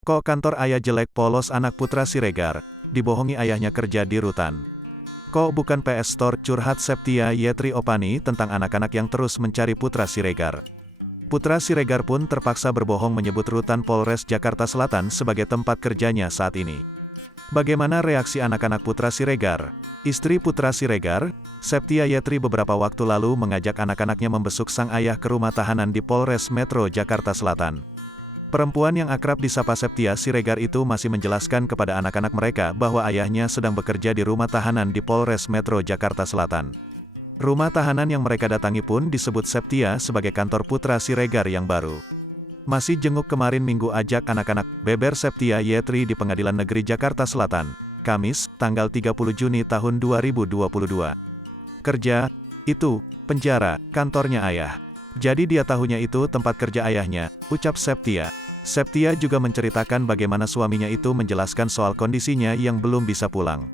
Kok kantor ayah jelek polos anak Putra Siregar, dibohongi ayahnya kerja di rutan. Kok bukan PS Store curhat Septia Yetri Opani tentang anak-anak yang terus mencari Putra Siregar. Putra Siregar pun terpaksa berbohong menyebut rutan Polres Jakarta Selatan sebagai tempat kerjanya saat ini. Bagaimana reaksi anak-anak Putra Siregar? Istri Putra Siregar, Septia Yetri beberapa waktu lalu mengajak anak-anaknya membesuk sang ayah ke rumah tahanan di Polres Metro Jakarta Selatan. Perempuan yang akrab disapa Septia Siregar itu masih menjelaskan kepada anak-anak mereka bahwa ayahnya sedang bekerja di rumah tahanan di Polres Metro Jakarta Selatan. Rumah tahanan yang mereka datangi pun disebut Septia sebagai kantor Putra Siregar yang baru. Masih jenguk kemarin Minggu ajak anak-anak beber Septia Yetri di Pengadilan Negeri Jakarta Selatan, Kamis, tanggal 30 Juni tahun 2022. Kerja, itu, penjara, kantornya ayah. Jadi dia tahunya itu tempat kerja ayahnya, ucap Septia. Septia juga menceritakan bagaimana suaminya itu menjelaskan soal kondisinya yang belum bisa pulang.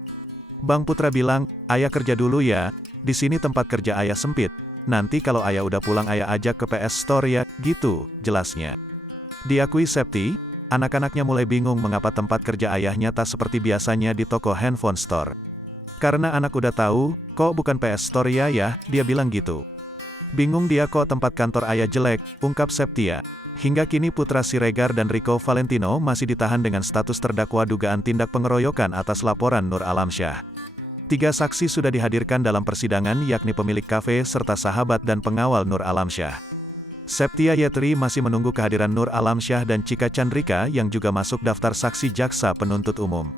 Bang Putra bilang, ayah kerja dulu ya, di sini tempat kerja ayah sempit. Nanti kalau ayah udah pulang ayah ajak ke PS Store ya, gitu, jelasnya. Diakui Septi, anak-anaknya mulai bingung mengapa tempat kerja ayahnya tak seperti biasanya di toko handphone store. Karena anak udah tahu, kok bukan PS Store ya, dia bilang gitu. Bingung dia kok tempat kantor ayah jelek, ungkap Septia. Hingga kini Putra Siregar dan Rico Valentino masih ditahan dengan status terdakwa dugaan tindak pengeroyokan atas laporan Nur Alamsyah. 3 saksi sudah dihadirkan dalam persidangan yakni pemilik kafe serta sahabat dan pengawal Nur Alamsyah. Septia Yetri masih menunggu kehadiran Nur Alamsyah dan Cika Chandrika yang juga masuk daftar saksi jaksa penuntut umum.